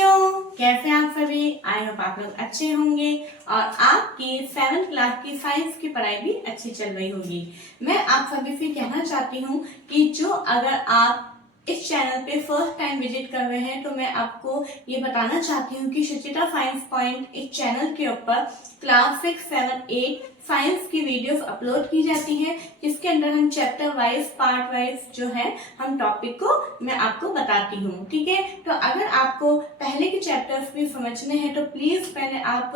बच्चों कैसे हैं आप सभी। आई होप आप लोग अच्छे होंगे और आपकी 7th क्लास की साइंस की पढ़ाई भी अच्छी चल रही होगी। मैं आप सभी से कहना चाहती हूँ कि जो अगर आप इस चैनल पे फर्स्ट टाइम विजिट कर रहे हैं तो मैं आपको ये बताना चाहती हूँ कि सुचिता साइंस पॉइंट इस चैनल के ऊपर क्लास 6, 7, 8 साइंस की वीडियोस अपलोड की जाती हैं, जिसके अंदर हम चैप्टर वाइज पार्ट वाइज जो है हम टॉपिक को मैं आपको बताती हूँ। ठीक है, तो अगर आपको पहले के चैप्टर्स भी समझने हैं तो प्लीज पहले आप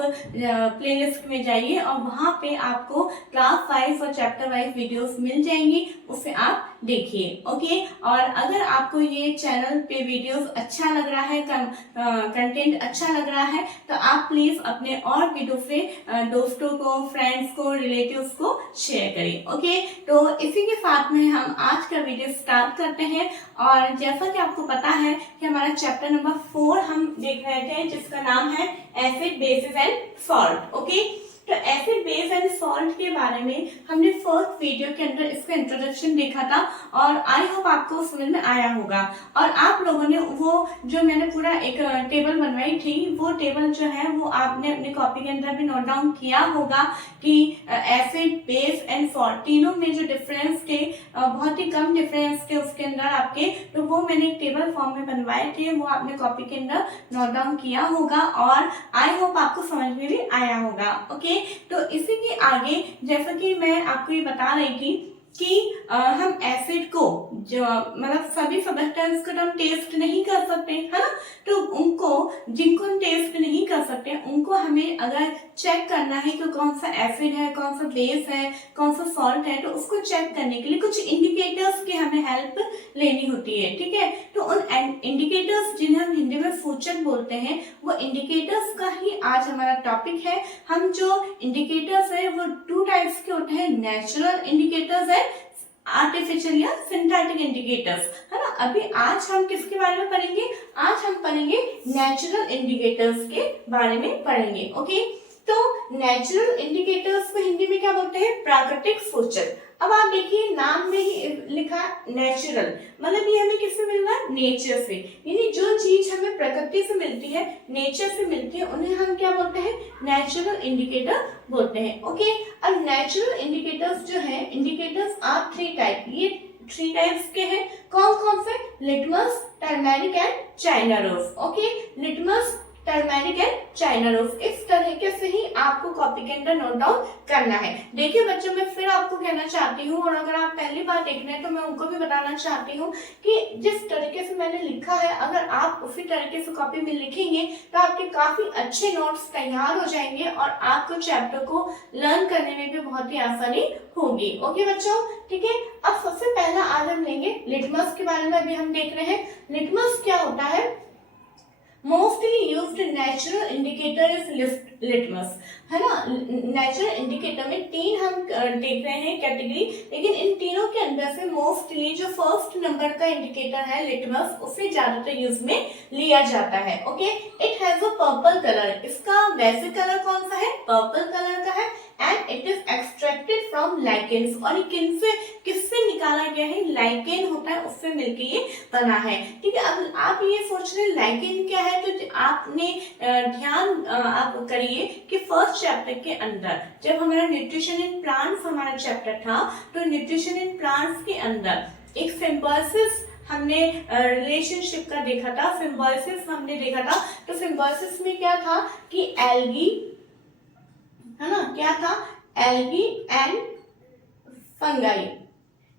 प्लेलिस्ट में जाइए और वहां पे आपको क्लास वाइज और चैप्टर वाइज वीडियोस मिल जाएंगी, उसे आप देखिए। ओके, और अगर आपको ये चैनल पे वीडियोस अच्छा लग रहा है, कंटेंट अच्छा लग रहा है तो आप प्लीज अपने और भी दूसरे दोस्तों को, फ्रेंड्स को, रिलेटिव्स को शेयर करें। ओके, तो इसी के साथ में हम आज का वीडियो स्टार्ट करते हैं। और जैसा कि आपको पता है कि हमारा चैप्टर नंबर 4 हम देख रहे थे, जिसका नाम है acid, basis and salt. Okay, तो एसिड, बेस एंड सॉल्ट के बारे में हमने फर्स्ट वीडियो के अंदर इसका इंट्रोडक्शन देखा था और आई होप आपको समझ में आया होगा। और आप लोगों ने वो जो मैंने पूरा एक टेबल बनवाई थी, वो टेबल जो है वो आपने अपनी कॉपी के अंदर भी नोट डाउन किया होगा कि एसिड, बेस एंड सॉल्ट तीनों में जो डिफरेंस थे, बहुत ही कम डिफरेंस थे उसके अंदर आपके, तो वो मैंने एक टेबल फॉर्म में बनवाए थे, वो आपने कॉपी के अंदर नोट डाउन किया होगा और आई होप आपको समझ में भी आया होगा। ओके, तो इसी के आगे जैसा कि मैं आपको ये बता रही थी कि हम एसिड को जो मतलब सभी सब्सटेंस को हम टेस्ट नहीं कर सकते, है ना, तो उनको जिनको हम टेस्ट नहीं कर सकते उनको हमें अगर चेक करना है कि कौन सा एसिड है, कौन सा बेस है, कौन सा सॉल्ट है, तो उसको चेक करने के लिए कुछ इंडिकेटर्स की हमें हेल्प लेनी होती है। ठीक है, तो उन इंडिकेटर्स जिन्हें हम हिंदी में सूचक बोलते हैं, वो इंडिकेटर्स का ही आज हमारा टॉपिक है। हम जो इंडिकेटर्स है वो 2 टाइप्स के होते हैं, नेचुरल इंडिकेटर्स है, आर्टिफिशियल या सिंथेटिक इंडिकेटर्स, है ना। अभी आज हम किसके बारे में पढ़ेंगे? आज हम पढ़ेंगे नेचुरल इंडिकेटर्स के बारे में पढ़ेंगे। ओके, तो नेचुरल इंडिकेटर्स को हिंदी में क्या बोलते हैं? प्राकृतिक सूचक। अब आप देखिए नाम में ही लिखा नेचुरल, मतलब ये हमें किससे मिल रहा है? नेचर से, यानी जो चीज हमें प्रकृति से मिलती है, नेचर से मिलती है, उन्हें हम क्या बोलते हैं? नेचुरल इंडिकेटर बोलते हैं। ओके, अब नेचुरल इंडिकेटर्स जो है, इंडिकेटर्स आर 3 टाइप, ये 3 टाइप्स के हैं। कौन कौन से? Litmus, turmeric and China rose. Okay, litmus, turmeric and China rose, इस तरीके से ही आपको कॉपी के अंदर नोट डाउन करना है। देखिए बच्चों, मैं फिर आपको कहना चाहती हूँ, और अगर आप पहली बार देख रहे हैं तो मैं उनको भी बताना चाहती हूँ कि जिस तरीके से मैंने लिखा है, अगर आप उसी तरीके से कॉपी में लिखेंगे तो आपके काफी अच्छे नोट्स तैयार हो जाएंगे और आपको चैप्टर को लर्न करने में भी बहुत ही आसानी होगी। ओके बच्चों, ठीक है। अब सबसे पहला आज हम लेंगे लिटमस के बारे में। अभी हम देख रहे हैं लिटमस क्या होता है। Mostly used natural indicator is litmus, है ना। नेचुरल इंडिकेटर में 3 हम देख रहे हैं कैटेगरी, लेकिन इन तीनों के अंदर से मोस्टली जो फर्स्ट नंबर का इंडिकेटर है लिटमस, उसे ज्यादातर यूज में लिया जाता है। Okay, it has a purple colour, इसका वैसे कलर कौन सा है? पर्पल कलर का है। And it is extracted from lichens, और ये किससे निकाला गया है? लाइकेन होता है, उससे मिलके ये बना है। ठीक है, अब आप ये सोच रहे हैं लाइकेन क्या है, तो आपने ध्यान आप करिए कि फर्स्ट चैप्टर के अंदर जब हमारा न्यूट्रिशन इन प्लांट्स हमारा चैप्टर था, तो न्यूट्रिशन इन प्लांट्स के अंदर एक सिम्बायोसिस हमने रिलेशनशिप का देखा था, सिम्बायोसिस हमने देखा था। तो सिम्बायोसिस में क्या था कि एल्गी, है ना, क्या था? एल्गी एंड फंगाई,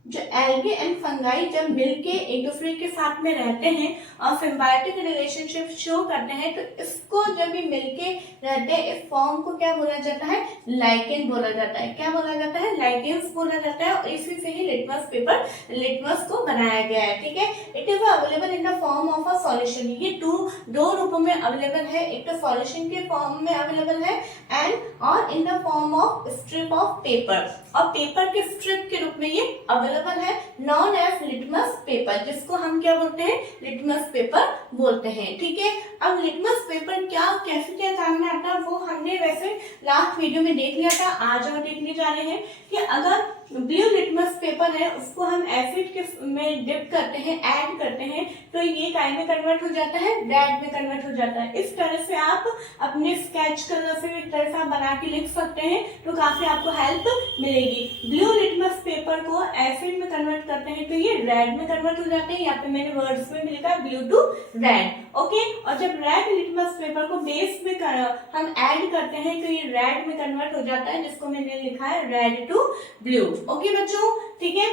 जो एल्गे एंड फंगाई जब मिलके एक दूसरे के साथ में रहते हैं और सिम्बायोटिक रिलेशनशिप शो करते हैं, तो इसको जब भी मिलके रहते हैं, इस फॉर्म को क्या बोला जाता है? लाइकेन बोला जाता है। क्या बोला जाता है? लाइकेन्स बोला जाता है। और इसी से ही लिटमस को बनाया गया है। ठीक है, it is available in the form of a solution, ये दो रूपों में अवेलेबल है, एक तो सॉल्यूशन के फॉर्म में अवेलेबल है एंड और in the form of strip of paper, और पेपर के स्ट्रिप के रूप में ये अवेलेबल है, नॉन एज लिटमस पेपर, जिसको हम क्या बोलते हैं? लिटमस पेपर बोलते हैं। ठीक है, अब लिटमस पेपर कैसे क्या काम में आता है वो हमने वैसे लास्ट वीडियो में देख लिया था। आज और देखने जा रहे हैं कि अगर ब्लू लिटमस पेपर है उसको हम एसिड के में डिप करते हैं, ऐड करते हैं, तो ये काय में कन्वर्ट हो जाता है, रेड में कन्वर्ट हो जाता है। इस तरह से आप अपने स्केच कलर से इस तरह से आप बना के लिख सकते हैं, तो काफी आपको हेल्प मिलेगी। ब्लू लिटमस पेपर को एसिड में कन्वर्ट करते हैं तो ये रेड में कन्वर्ट हो जाते हैं। यहाँ पे मैंने वर्ड्स में लिखा है ब्लू टू रेड, ओके। और जब रेड लिटमस पेपर को बेस में हम ऐड करते हैं तो ये रेड में कन्वर्ट हो जाता है, जिसको मैंने लिखा है रेड टू ब्लू, ओके बच्चों, ठीक है।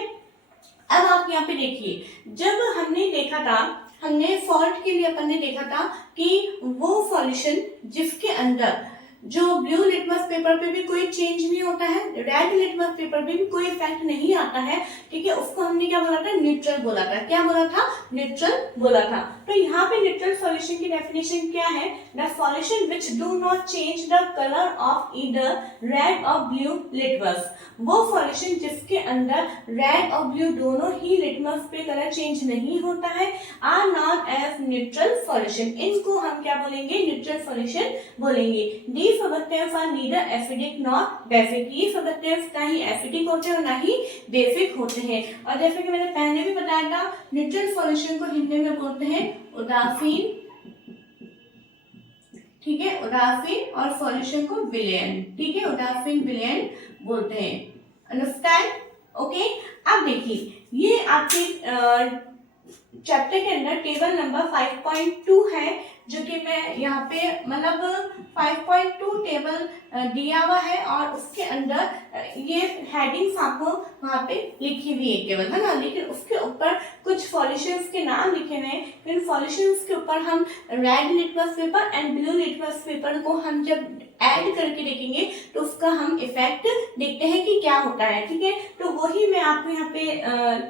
अब आप यहाँ पे देखिए, जब हमने देखा था, हमने सॉल्ट के लिए अपन ने देखा था कि वो सॉल्यूशन जिसके अंदर जो ब्लू लिटमस पेपर पे भी कोई चेंज नहीं होता है, रेड लिटमस पेपर पे भी कोई इफेक्ट नहीं आता है, ठीक है, उसको हमने क्या बोला था, न्यूट्रल बोला था। क्या बोला था, न्यूट्रल बोला था। तो यहाँ पे न्यूट्रल सॉल्यूशन की डेफिनेशन क्या है, the solution which do not change the colour of either red और ब्लू लिटमस, वो सॉल्यूशन जिसके अंदर रेड और ब्लू दोनों ही लिटमस पे कलर चेंज नहीं होता है, are known as neutral solution. इनको हम क्या बोलेंगे, न्यूट्रल सॉल्यूशन बोलेंगे। The substance are neither acidic nor basic, ये सब्सटेंस ना ही एसिडिक होते हैं और ना ही बेसिक होते हैं। और जैसे कि मैंने पहले भी बताया था, न्यूट्रल सॉल्यूशन को हिंदी में बोलते हैं उदासीन, ठीक है, उदासीन, और सॉल्यूशन को विलयन, ठीक है, उदासीन विलयन बोलते हैं, अंडरस्टैंड, ओके। अब देखिए, ये आपके चैप्टर के अंदर टेबल नंबर 5.2 है, जो कि मैं यहाँ पे मतलब 5.2 टेबल दिया हुआ है, और उसके अंदर ये हेडिंग्स आपको वहाँ पे लिखी हुई है केवल, है ना, लेकिन उसके ऊपर कुछ सॉल्यूशंस के नाम लिखे हुए हैं। इन सॉल्यूशंस के ऊपर हम red litmus paper and blue litmus paper को हम जब ऐड करके देखेंगे तो उसका हम इफेक्ट देखते हैं कि क्या होता है, ठीक है। तो वही मैं आपको यहाँ पे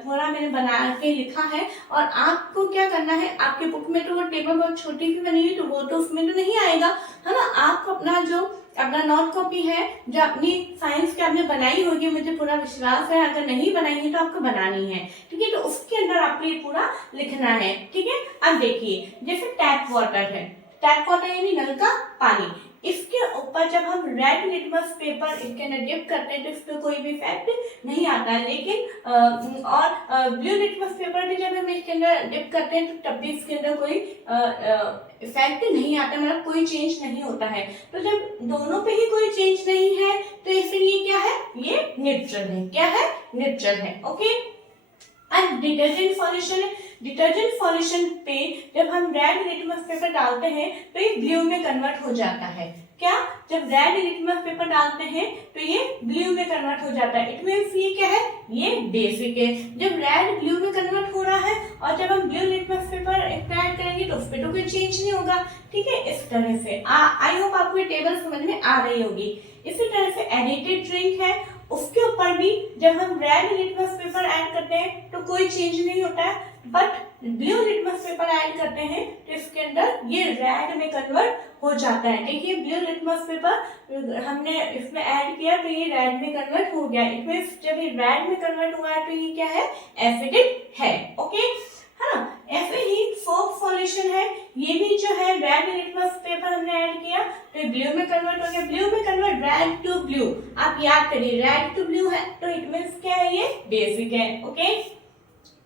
थोड़ा मैंने बना के लिखा है, और आपको क्या करना है, आपके बुक में तो वो टेबल बहुत छोटी भी बनी हुई, तो वो तो उसमें तो नहीं आएगा, है ना। आपको अपना नोट कॉपी है जो अपनी साइंस की आपने बनाई होगी, मुझे पूरा विश्वास है, अगर नहीं बनाई है तो आपको बनानी है, ठीक है, तो उसके अंदर आपको ये पूरा लिखना है, ठीक है। अब देखिए, जैसे टैप वाटर है, टैप वाटर यानी नल का पानी, इसके ऊपर जब हम रेड लिटमस पेपर इसके अंदर डिप करते हैं तो इस पर कोई भी इफेक्ट नहीं आता है, लेकिन और ब्लू लिटमस पेपर भी जब हम इसके अंदर डिप करते हैं तो तब भी इसके अंदर कोई इफेक्ट नहीं आता, मतलब कोई चेंज नहीं होता है। तो जब दोनों पे ही कोई चेंज नहीं है तो फिर ये क्या है, ये न्यूट्रल है, क्या है, न्यूट्रल है, ओके। एंड डिटर्जेंट सॉल्यूशन है, डिटर्जेंट सॉल्यूशन पे जब हम रेड लिटमस पेपर डालते हैं तो ये ब्लू में कन्वर्ट हो जाता है। क्या, जब रेड लिटमस पेपर डालते हैं तो ये ब्लू में कन्वर्ट हो जाता है, इट मींस ये क्या है, ये बेसिक है। जब रेड ब्लू में कन्वर्ट हो रहा है और जब हम ब्लू लिटमस पेपर ऐड करेंगे तो उस पर तो कोई चेंज नहीं होगा, ठीक है। इस तरह से आई होप आपको ये टेबल समझ में आ रही होगी। इसी तरह से एडिटेड ड्रिंक है, उसके ऊपर भी जब हम रेड लिटमस पेपर ऐड करते हैं तो कोई चेंज नहीं होता है, but blue litmus paper add करते हैं तो इसके अंदर ये रेड में कन्वर्ट हो जाता है। देखिए, ब्लू लिटमस पेपर हमने इसमें ऐड किया तो ये रेड में कन्वर्ट हो गया, इट मींस जब ये रेड में कन्वर्ट हुआ है तो ये क्या है, एसिडिक है, ओके, है ना। ऐसे ही सोप सॉल्यूशन है, ये भी जो है रेड लिटमस पेपर हमने ऐड किया तो ये ब्लू में कन्वर्ट हो गया, ब्लू में कन्वर्ट, रेड टू ब्लू, आप याद करिए रेड टू ब्लू है तो इट मींस क्या है, ये बेसिक है, ओके।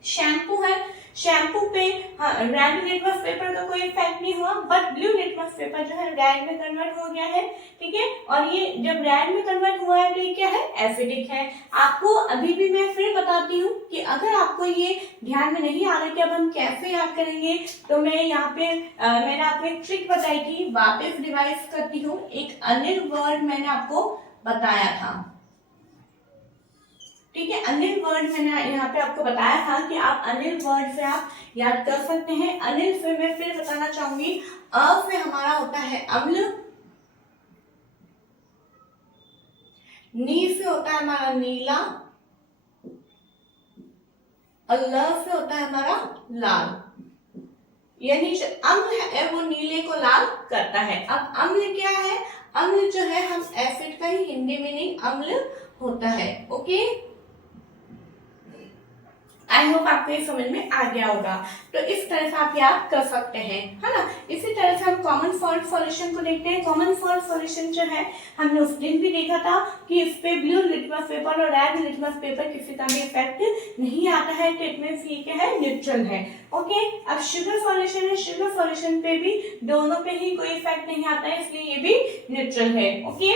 शैम्पू है, शैम्पू पे रेड लिटमस पेपर का कोई इफेक्ट नहीं हुआ, बट ब्लू लिटमस पेपर जो है रेड में कन्वर्ट हो गया है, ठीक है। और ये जब रेड में कन्वर्ट हुआ है तो ये क्या है, एसिडिक है। आपको अभी भी मैं फिर बताती हूँ कि अगर आपको ये ध्यान में नहीं आ रहा कि अब हम कैसे याद करेंगे, तो मैं यहाँ पे मैंने आपको एक ट्रिक बताई थी, वापस रिवाइज करती हूँ। एक अनिल वर्ड मैंने आपको बताया था, ठीक है, अनिल वर्ड मैंने यहाँ पे आपको बताया था कि आप अनिल वर्ड से आप याद कर सकते हैं। अनिल से मैं फिर बताना चाहूंगी, अ से हमारा होता है अम्ल, नी से होता है हमारा नीला, और ल से होता है हमारा लाल, यानी जो अम्ल है वो नीले को लाल करता है। अब अम्ल क्या है, अम्ल जो है हम एसिड का ही हिंदी मीनिंग अम्ल होता है, ओके। आई होप आपको ये समझ में आ गया होगा। तो इस तरह से आप याद कर सकते हैं, है ना। इसी तरह से हम कॉमन फॉल्ट सॉल्यूशन को देखते हैं। कॉमन फॉल्ट सॉल्यूशन जो है हमने उस दिन भी देखा था कि इस पे ब्लू लिटमस पेपर और रेड लिटमस पेपर किसी का भी इफेक्ट नहीं आता है, तो इट मींस ये क्या है, न्यूट्रल है। ओके, अब शुगर सॉल्यूशन है, शुगर सॉल्यूशन पे भी दोनों पे ही कोई इफेक्ट नहीं आता है, इसलिए ये भी न्यूट्रल है। ओके,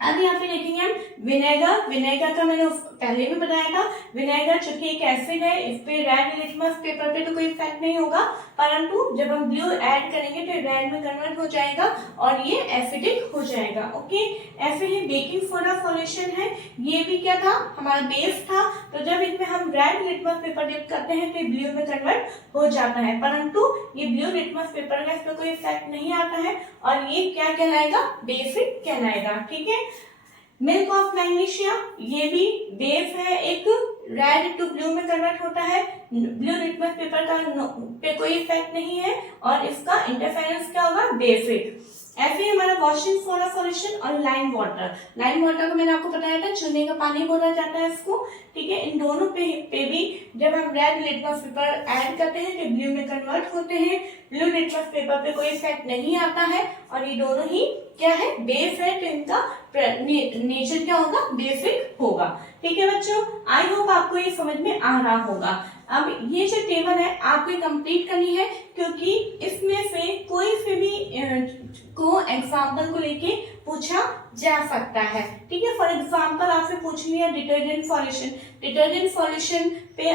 अब यहाँ पे देखेंगे हम विनेगर। विनेगर का मैंने पहले भी बताया था, विनेगर चूंकि एक एसिड है, इस पे रेड लिटमस पेपर पे तो कोई इफेक्ट नहीं होगा, परंतु जब हम ब्लू ऐड करेंगे तो रेड में कन्वर्ट हो जाएगा और ये एसिडिक हो जाएगा। ओके, ऐसे ही बेकिंग सोडा सॉल्यूशन है, ये भी क्या था, हमारा बेस था, तो जब इसमें हम रेड लिटमस पेपर डिप करते हैं तो ब्लू में कन्वर्ट हो जाता है, परंतु ये ब्लू लिटमस पेपर का इस पर कोई इफेक्ट नहीं आता है और ये क्या कहलाएगा, बेसिक कहलाएगा। ठीक है, मिल्क ऑफ मैग्नीशिया, ये भी बेस है, एक रेड टू ब्लू में कन्वर्ट होता है, ब्लू लिटमस पेपर का पे कोई इफेक्ट नहीं है और इसका इंटरफेरेंस क्या होगा, बेसिक। ऐसे ही हमारा वॉशिंग सोडा सॉल्यूशन और लाइम वाटर। लाइम वाटर को मैंने आपको बताया था, चूने का पानी बोला जाता है इसको। ठीक है, इन दोनों पे भी जब हम रेड लिटमस पेपर ऐड करते हैं तो ब्लू में कन्वर्ट होते हैं, ब्लू लिटमस पेपर पे कोई इफेक्ट नहीं आता है और ये दोनों ही क्या है, बेस है, तो इनका नेचर क्या होगा, बेसिक होगा। ठीक है बच्चों, आई होप आपको ये समझ में आ रहा होगा। अब ये जो टेबल है आपको कंप्लीट करनी है, क्योंकि इसमें से कोई से भी को एग्जाम्पल को लेके पूछा जा सकता है। ठीक है, फॉर एग्जाम्पल आपसे पूछ लिया डिटर्जेंट सॉल्यूशन। डिटर्जेंट सॉल्यूशन पे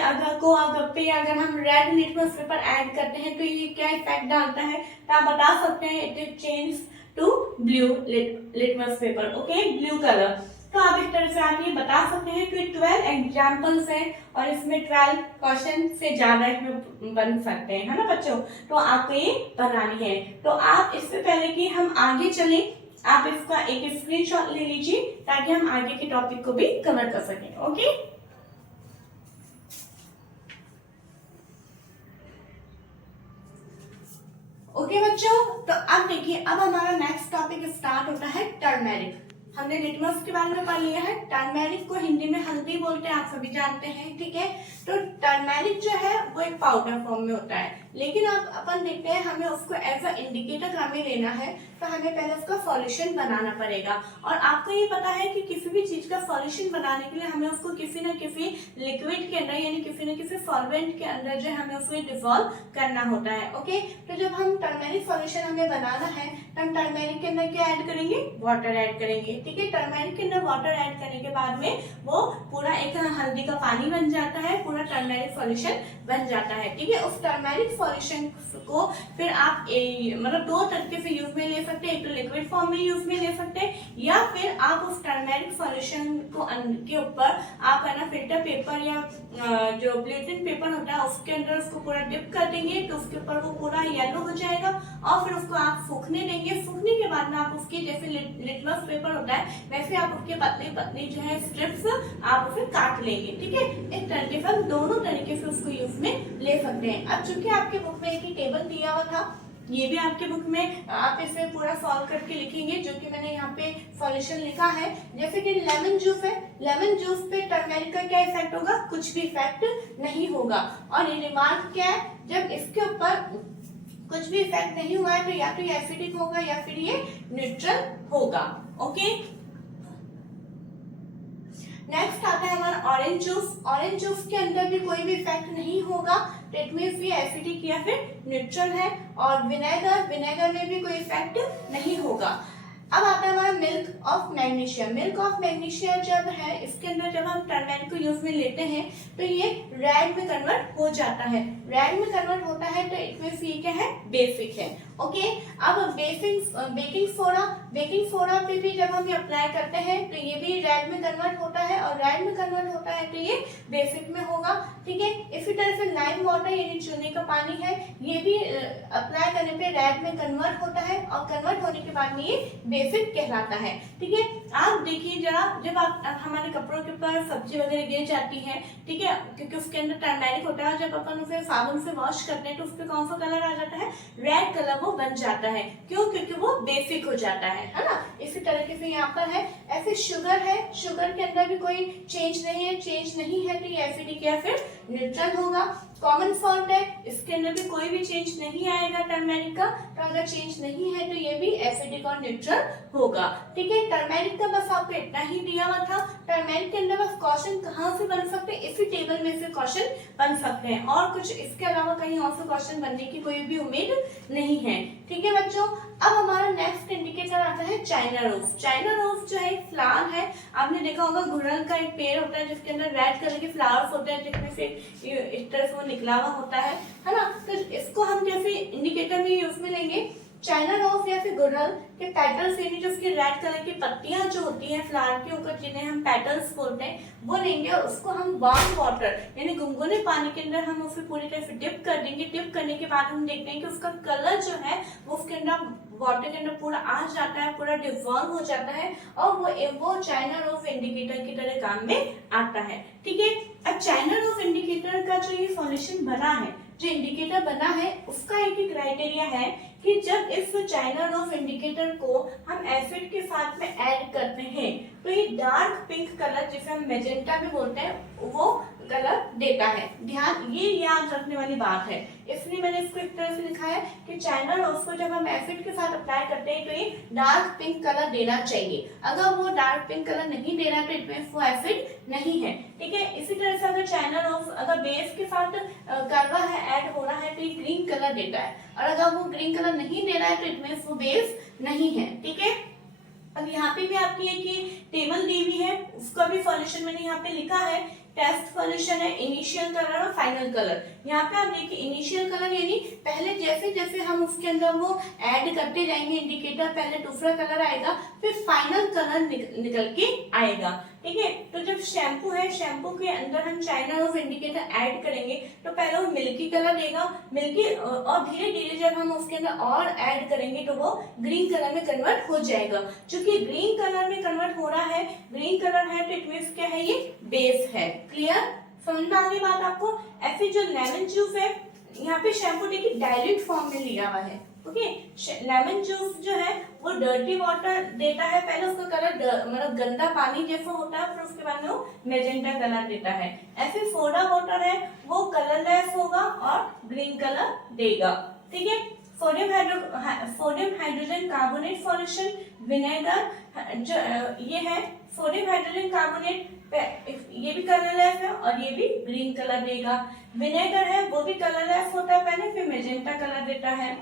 अगर हम रेड लिटमस पेपर ऐड करते हैं तो ये क्या इफेक्ट डालता है, तो आप बता सकते हैं it is change to blue litmus paper. Okay, blue colour. तो आप इस तरह से आप ये बता सकते हैं कि 12 एग्जाम्पल्स हैं और इसमें 12 क्वेश्चन से ज्यादा इसमें बन सकते हैं, है ना बच्चों। तो आपको ये बनानी है। तो आप इससे पहले कि हम आगे चलें, आप इसका एक स्क्रीनशॉट ले लीजिए ताकि हम आगे के टॉपिक को भी कवर कर सकें। ओके, ओके बच्चों, तो अब देखिए, अब हमारा नेक्स्ट टॉपिक स्टार्ट होता है टर्मेरिक। हमने लिटमस के बारे में पढ़ लिया है, टर्मेरिक को हिंदी में हल्दी बोलते हैं, आप सभी जानते हैं। ठीक है, तो टर्मेरिक जो है वो एक पाउडर फॉर्म में होता है, लेकिन अब अपन देखते हैं हमें उसको एज अ इंडिकेटर हमें लेना है, तो हमें पहले उसका सॉल्यूशन बनाना पड़ेगा। और आपको ये पता है कि किसी भी चीज का सॉल्यूशन बनाने के लिए हमें उसको किसी न किसी लिक्विड के अंदर, यानी किसी न किसी सॉल्वेंट के अंदर जो हमें उसको डिसॉल्व करना होता है। ओके, तो जब हम टर्मेरिक सॉल्यूशन हमें बनाना है तो हम टर्मेरिक के अंदर क्या ऐड करेंगे, वाटर ऐड करेंगे। ठीक है, टर्मेरिक के अंदर वाटर ऐड करने के बाद में वो पूरा एक हल्दी का पानी बन जाता है, पूरा टर्मेरिक सॉल्यूशन बन जाता है। ठीक है, उस टर्मेरिक सॉल्यूशन को फिर आप मतलब दो तरीके से यूज में ले सकते हैं, एक तो लिक्विड फॉर्म में यूज में ले सकते हैं, या फिर आप उस टर्मेरिक सॉल्यूशन को के ऊपर आप है ना फिल्टर पेपर या जो ब्लेटिंग पेपर होता है उसके अंदर उसको पूरा डिप कर देंगे, तो उसके ऊपर वो पूरा येलो हो जाएगा और फिर उसको आप सूखने देंगे। सूखने के बाद में आप उसकी जैसे लिटमस पेपर होता है वैसे आप उसके पतले पतले जो है स्ट्रिप्स आप उसे काट लेंगे। ठीक है, इस तरीके से हम दोनों तरीके से उसको यूज में ले सकते हैं। अब चूंकि आपके बुक में एक ही टेबल दिया हुआ था, ये भी आपके बुक में आप इसे पूरा सॉल्व करके लिखेंगे, जो कि मैंने यहाँ पे सॉल्यूशन लिखा है। जैसे कि लेमन जूस है, लेमन जूस पे टर्मेरिक का क्या इफेक्ट होगा, कुछ भी इफेक्ट नहीं होगा। और ये रिमार्क क्या है, जब इसके ऊपर कुछ भी इफेक्ट नहीं हुआ है तो या तो ये एसिडिक होगा या फिर ये न्यूट्रल होगा। ओके, नेक्स्ट आता है हमारा ऑरेंज जूस। ऑरेंज जूस के अंदर भी कोई भी इफेक्ट नहीं होगा, तो इट मींस ये एसिडिक या फिर न्यूट्रल है। और विनेगर, विनेगर में भी कोई इफेक्ट नहीं होगा। अब आता है हमारा milk of magnesia. Milk of magnesia जब है, इसके अंदर जब हम टर्मेरिक को यूज में लेते हैं तो ये रेड में कन्वर्ट हो जाता है। रेड में कन्वर्ट होता है तो इट मींस ये क्या है, बेसिक है। ओके, अब बेकिंग सोडा, बेकिंग सोडा पे भी जब हम ये अप्लाई करते हैं तो ये भी रेड में कन्वर्ट होता है, और रेड में कन्वर्ट होता है तो ये बेसिक में होगा। ठीक है, इसी तरह से लाइम वाटर यानी चूने का पानी है, ये भी अप्लाई करने पे रेड में कन्वर्ट होता है और कन्वर्ट होने के बाद में ये बेसिक कहलाता है। ठीक है, आप देखिए जरा, जब आप हमारे कपड़ों के ऊपर सब्जी वगैरह गिर जाती है, ठीक है, क्योंकि उसके अंदर टर्मेरिक होता है, जब अपन उसे साबुन से वॉश करते हैं तो उस पर कौन सा कलर आ जाता है, रेड कलर वो बन जाता है। क्यों? क्योंकि वो बेसिक हो जाता है ना। इसी तरीके से यहाँ पर है। ऐसे शुगर है, शुगर के अंदर भी कोई चेंज नहीं है, चेंज नहीं है तो ये एसिडिक या फिर न्यूट्रल होगा। कॉमन सॉल्ट है, इसके अंदर भी कोई भी चेंज नहीं आएगा टर्मेरिक का, तो अगर चेंज नहीं है तो ये भी एसिडिक और न्यूट्रल होगा। ठीक है, टर्मेरिक का बस आपको इतना ही दिया हुआ था। टर्मेरिक के अंदर बस क्वेश्चन कहाँ से बन सकते हैं, इसी टेबल में से क्वेश्चन बन सकते हैं, और कुछ इसके अलावा कहीं और से क्वेश्चन बनने की कोई भी उम्मीद नहीं है। ठीक है बच्चों, अब हमारा नेक्स्ट इंडिकेटर आता है चाइना रोज। चाइना रोज जो है एक फ्लावर है, आपने देखा होगा गुड़हल का एक पेड़ होता है जिसके अंदर रेड कलर के फ्लावर्स होते हैं, जिसमें से इस तरह से वो निकला हुआ होता है ना। तो इसको हम जैसे इंडिकेटर में यूज में लेंगे, चाइना रोज या फिर गुड़हल के पेटल्स, यानी जो उसकी रेड कलर की पत्तियां जो होती हैं फ्लावर के ऊपर, जिन्हें हम पेटल्स बोलते हैं, वो लेंगे और उसको हम वार्म वाटर यानी गुनगुने पानी के अंदर हम उसे पूरी तरह से डिप कर देंगे। डिप करने के बाद हम देखते हैं कि उसका कलर जो है वो उसके अंदर वाटर के अंदर पूरा आ जाता है, पूरा डिवॉल्व हो जाता है, और वो चाइना रोज इंडिकेटर की तरह काम में आता है। ठीक है, अब चाइना रोज इंडिकेटर का जो ये सॉल्यूशन बना है, जो इंडिकेटर बना है, उसका एक ही क्राइटेरिया है कि जब इस चाइना रोज इंडिकेटर को हम एसिड के साथ में ऐड करते हैं तो ये डार्क पिंक कलर, जिसे हम मेजेंटा भी बोलते हैं, वो कलर देता है। ध्यान, ये याद रखने वाली बात है, इसलिए मैंने इसको इस तरह से लिखा है कि चाइना रोज को जब हम एसिड के साथ अप्लाई करते हैं तो ये डार्क पिंक कलर देना चाहिए। अगर वो डार्क पिंक कलर नहीं दे रहा है तो इट वो एसिड नहीं है। ठीक है, इसी तरह से अगर चाइना रोज अगर बेस के साथ कर रहा है, ऐड हो रहा है, तो ये ग्रीन कलर देता है, और अगर वो ग्रीन कलर नहीं दे रहा है तो इट मींस वो बेस नहीं है। ठीक है, अब यहाँ पे भी आपकी एक टेबल दी हुई है, उसका भी सॉल्यूशन मैंने यहाँ पे लिखा है। टेस्ट सॉल्यूशन है इनिशियल कलर और फाइनल कलर। यहाँ पे आप देखिए इनिशियल कलर यानी पहले जैसे जैसे हम उसके अंदर वो ऐड करते जाएंगे इंडिकेटर, पहले दूसरा कलर आएगा, फिर फाइनल कलर निकल के आएगा। ठीक है, तो जब शैम्पू है, शैम्पू के अंदर हम चाइना रोज इंडिकेटर ऐड करेंगे तो पहले वो मिल्की कलर देगा, मिल्की, और धीरे धीरे जब हम उसके अंदर और ऐड करेंगे तो वो ग्रीन कलर में कन्वर्ट हो जाएगा। चूंकि ग्रीन कलर में कन्वर्ट हो रहा है, ग्रीन कलर है, तो इट मींस क्या है, ये बेस है। क्लियर, समझ में आ गई बात आपको। ऐसे जो लेमन जूस है, यहाँ पे शैम्पू देखिए डाइल्यूट फॉर्म में लिया हुआ है। ओके, लेमन जूस जो है वो डर्टी वाटर देता है, पहले उसका कलर मतलब गंदा पानी जैसा होता है, फिर उसके बाद में वो मेजेंटा कलर देता है। ऐसे सोडा वाटर है, वो कलरलेस होगा और ग्रीन कलर देगा। ठीक है, sodium hydrogen carbonate solution, vinegar जो ये है सोडियम हाइड्रोजन कार्बोनेट, ये भी कलरलेस है और ये भी ग्रीन कलर देगा। विनेगर है, वो भी कलरलेस होता है पहले, फिर मेजेंटा कलर देता है।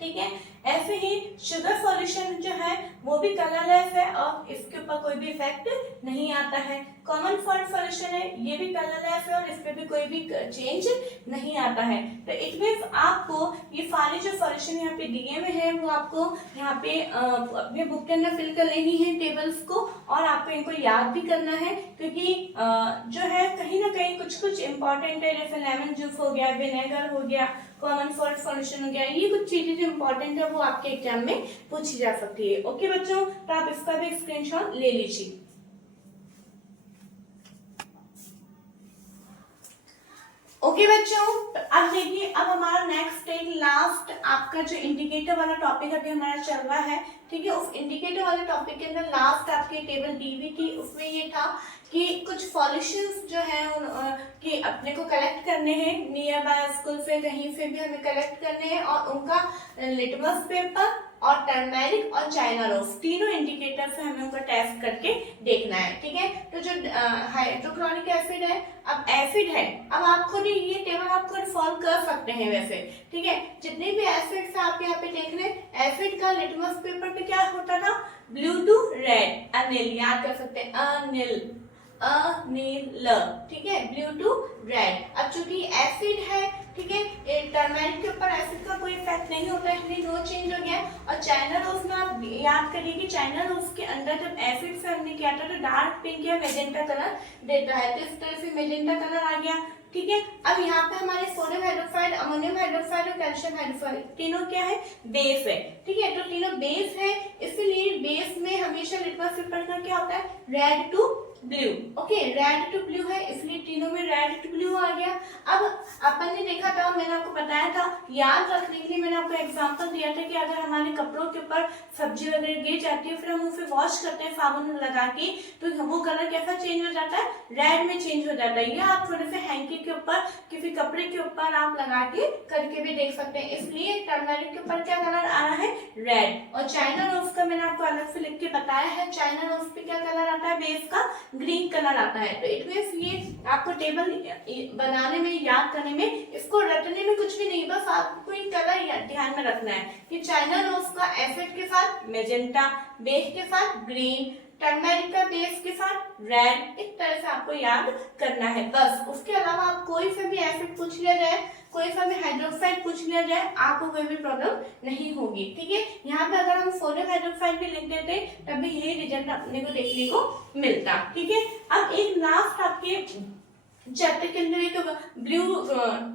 ठीक है, ऐसे ही शुगर सॉल्यूशन जो है वो भी कलरलेस है और इसके ऊपर कोई भी इफेक्ट नहीं आता है। कॉमन सॉल्ट सॉल्यूशन है, ये भी कलरलेस है और इस पे भी कोई भी चेंज नहीं आता है। तो इट मींस आपको ये सारे जो सॉल्यूशन यहाँ पे दिए हुए हैं वो आपको यहाँ पे अपने बुक के अंदर फिल कर लेनी है टेबल्स को, और आपको इनको याद भी करना है, क्योंकि जो है कहीं ना कहीं कुछ कुछ इंपॉर्टेंट है, जैसे लेमन जूस हो गया, विनेगर हो गया, कॉमन सॉल्ट सॉल्यूशन हो गया, ये कुछ चीजें जो इंपॉर्टेंट है वो आपके एग्जाम में पूछी जा सकती है। ओके बच्चों, तो आप इसका भी स्क्रीनशॉट ले लीजिए। ओके बच्चों, तो अब देखिए, अब हमारा नेक्स्ट एक लास्ट आपका जो इंडिकेटर वाला टॉपिक अभी हमारा चल रहा है। ठीक है, उस इंडिकेटर वाले टॉपिक के अंदर लास्ट आपकी टेबल दी हुई थी, उसमें ये था कि कुछ सॉल्यूशंस जो है कि अपने को कलेक्ट करने हैं नियर बाय स्कूल से, कहीं से भी हमें कलेक्ट करने हैं, और उनका लिटमस पेपर और टर्मेरिक और चाइना रोज तीनों इंडिकेटर से हमें उनका टेस्ट करके देखना है। ठीक है, तो जो हाइड्रोक्लोरिक एसिड है, अब एसिड है, अब आप खुद ये टेबल आप खुद सॉल्व कर सकते हैं वैसे। ठीक है, जितने भी एसिड्स आप यहाँ पे देख रहे हैं, एसिड का लिटमस पेपर पे क्या होता था, ब्लू टू रेड, अनिल, याद कर सकते हैं, अनिल, अनिल। ठीक है, ब्लू टू रेड। अब चूंकि एसिड है, ठीक है, टर्मेरिक के ऊपर एसिड का कोई इफेक्ट नहीं होता है, इसलिए नो चेंज हो गया। और चाइना रोज में आप याद करिए कि चाइना रोज के अंदर जब एसिड से हमने किया था तो डार्क पिंक या मेजेंटा कलर देता है, तो इस तरह से मेजेंटा कलर आ गया। ठीक है, अब यहाँ पे हमारे सोडियम हाइड्रोक्साइड, अमोनियम हाइड्रोक्साइड और कैल्शियम हाइड्रोक्साइड तीनों क्या है, बेस है। ठीक है, तो तीनों बेस है, इसलिए बेस में हमेशा लिटमस पेपर का क्या होता है, red to blue. Okay, red to blue है इसलिए तीनों में रेड टू ब्लू आ गया। अब अपन ने देखा था, मैंने आपको बताया था, याद रखने के लिए मैंने आपको एग्जांपल दिया था कि अगर हमारे कपड़ों के ऊपर सब्जी वगैरह गिर जाती है, फिर हम उसे वॉश करते हैं साबुन लगा के, तो वो कलर कैसा चेंज हो जाता है, रेड में चेंज हो जाता है। या आप थोड़े से हैंकी के ऊपर, किसी कपड़े के ऊपर आप लगा के करके भी देख सकते हैं। इसलिए टर्मरिक के ऊपर क्या कलर आ रहा है, रेड। और चाइना रोज का मैंने आपको अलग से लिख के बताया है, चाइना रोज पे क्या कलर आता है, बेस का ग्रीन कलर आता है। तो इट मींस ये आपको टेबल बनाने में, याद करने में, इसको रटने में कुछ भी नहीं, बस आपको ये कलर ध्यान में रखना है कि चाइना रोज का एसिड के साथ मैजेंटा, बेस के साथ ग्रीन, टर्मरिक का बेस के साथ रेड, इस तरह से आपको याद करना है बस। उसके अलावा आप कोई सा भी एसिड पूछ लिया जाए, कोई सा भी हाइड्रोक्साइड पूछ लिया जाए, आपको कोई भी प्रॉब्लम नहीं होगी। ठीक है, यहाँ पे अगर हम सोडियम हाइड्रोक्साइड भी लिख देते तब भी यही रिजल्ट अपने को देखने को मिलता। ठीक है, अब एक लास्ट आपके चैप्टर के अंदर एक ब्लू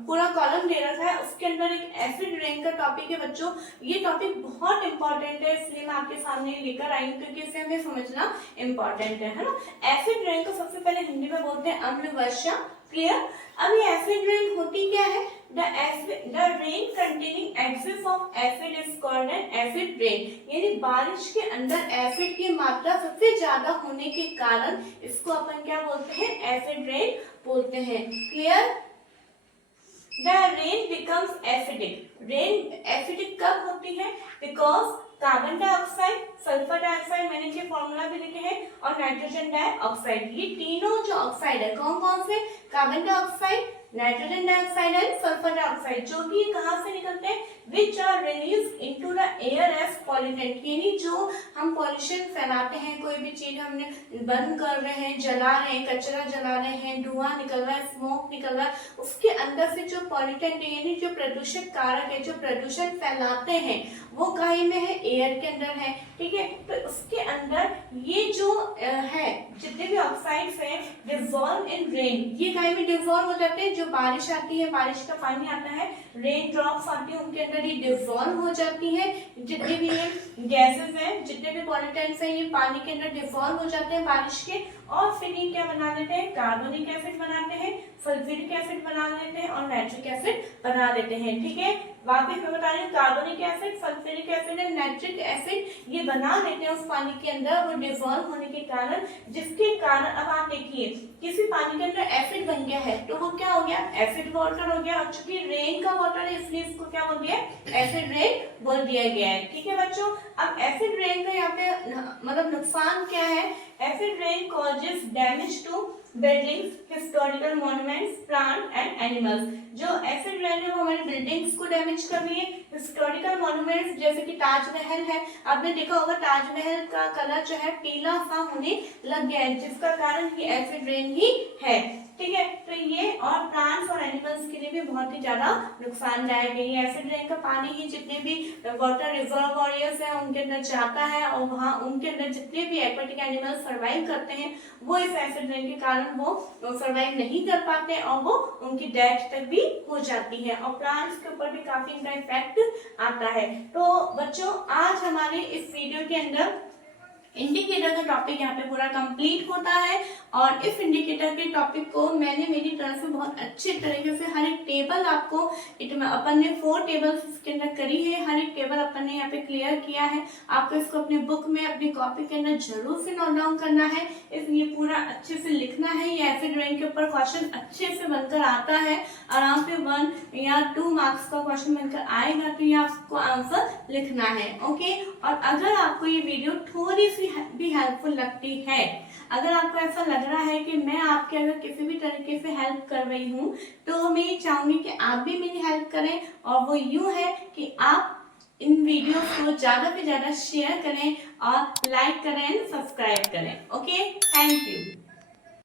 पूरा कॉलम दे रखा है, उसके अंदर एक एसिड रेन का टॉपिक है बच्चों। ये टॉपिक बहुत इंपॉर्टेंट है, इसलिए मैं आपके सामने लेकर आई हूँ क्योंकि इसे हमें समझना इंपॉर्टेंट है ना। एसिड रेन को सबसे पहले हिंदी में बोलते हैं अम्ल वर्षा। क्लियर। अब ये एसिड रेन होती क्या है, the rain containing excess of acid is called an acid rain। यानी बारिश के अंदर एसिड की मात्रा सबसे ज्यादा होने के कारण इसको अपन क्या बोलते हैं, एसिड रेन बोलते हैं। Clear. The rain becomes acidic। Rain acidic कब होती है, because carbon dioxide, sulphur dioxide, मैंने ये फॉर्मूला भी लिखे हैं, और नाइट्रोजन डाइऑक्साइड, ये तीनों जो ऑक्साइड है, कौन कौन से, carbon dioxide, nitrogen dioxide and sulphur dioxide, जो कि कहां से निकलते हैं, which are released into the air as pollutant. यानी जो हम पॉल्यूशन फैलाते हैं, कोई भी चीज हमने बंद कर रहे हैं, जला रहे हैं, कचरा जला रहे हैं, धुआं निकल रहा है, स्मोक निकल रहा है, उसके अंदर से जो पॉल्यूटेंट यानी जो प्रदूषक कारक है, जो प्रदूषण फैलाते हैं, वो कहीं में है, एयर के अंदर है। ठीक है, तो उसके अंदर ये जो है, जितने भी ऑक्साइड्स हैं, डिसॉल्व इन रेन, ये कहीं में डिसॉल्व हो जाते हैं। जो बारिश आती है, बारिश का पानी आता है, रेन ड्रॉप्स आती है, उनके अंदर ये डिसॉल्व हो जाती है। जितने भी ये गैसेस हैं, जितने भी पॉल्यूटेंट्स हैं, ये पानी के अंदर डिसॉल्व हो जाते हैं बारिश के, और फिर ये क्या बना लेते हैं, कार्बोनिक एसिड बनाते हैं, सल्फ्यूरिक एसिड बना लेते हैं, और नाइट्रिक एसिड बना लेते हैं। ठीक है, वापस मैं बता रही हूँ, carbonic acid, sulphuric acid and nitric acid ये बना लेते हैं उस पानी के अंदर, वो डिसॉल्व होने के कारण, जिसके कारण अब आप देखिए, किसी पानी के अंदर एसिड बन गया है तो वो क्या हो गया, एसिड वाटर हो गया। और चूंकि रेन का वाटर है इसलिए इसको क्या बोल दिया, एसिड रेन बोल दिया गया है। ठीक है बच्चों, अब एसिड रेन का यहाँ पे मतलब नुकसान क्या है, acid rain causes damage to buildings, historical monuments, plant and animals. जो एसिड रेन है वो हमारी बिल्डिंग्स को डैमेज कर रही है, हिस्टोरिकल मॉन्यूमेंट्स जैसे कि ताजमहल है, आपने देखा होगा ताजमहल का कलर जो है पीला सा होने लग गया है, जिसका कारण ये एसिड रेन ही है। ठीक है, तो ये और प्लांट्स और एनिमल्स के लिए भी बहुत ही ज्यादा नुकसानदायक है। ये एसिड रेन का पानी ही जितने भी वाटर रिजर्वोयर्स है उनके अंदर जाता है, और वहाँ उनके अंदर जितने भी एक्वाटिक एनिमल्स सर्वाइव करते हैं, वो इस एसिड रेन के कारण वो सर्वाइव नहीं कर पाते, और वो उनकी डेथ तक भी हो जाती है, और प्लांट्स के ऊपर भी काफी इनका इफेक्ट आता है। तो बच्चों, आज हमारे इस वीडियो के अंदर इंडिकेटर का टॉपिक यहाँ पे पूरा कंप्लीट होता है, और इस इंडिकेटर के टॉपिक को मैंने मेरी तरफ से बहुत अच्छे तरीके से हर एक टेबल आपको, अपन ने 4 टेबल्स इसके अंदर करी है, हर एक टेबल अपन ने यहाँ पे क्लियर किया है। आपको इसको अपने बुक में, अपनी कॉपी के अंदर जरूर से नोट डाउन करना है, इसलिए पूरा अच्छे से लिखना है। ये एसिड रेन के ऊपर क्वेश्चन अच्छे से बनकर आता है, आराम से 1 या 2 मार्क्स का क्वेश्चन बनकर आएगा, तो ये आपको आंसर लिखना है। ओके, और अगर आपको ये वीडियो थोड़ी सी भी हेल्पफुल लगती है, अगर आपको ऐसा लग रहा है कि मैं आपके अगर किसी भी तरीके से हेल्प कर रही हूँ, तो मैं ये चाहूंगी कि आप भी मेरी हेल्प करें, और वो यूं है कि आप इन वीडियो को ज्यादा से ज्यादा शेयर करें और लाइक करें, सब्सक्राइब करें। Okay, thank you.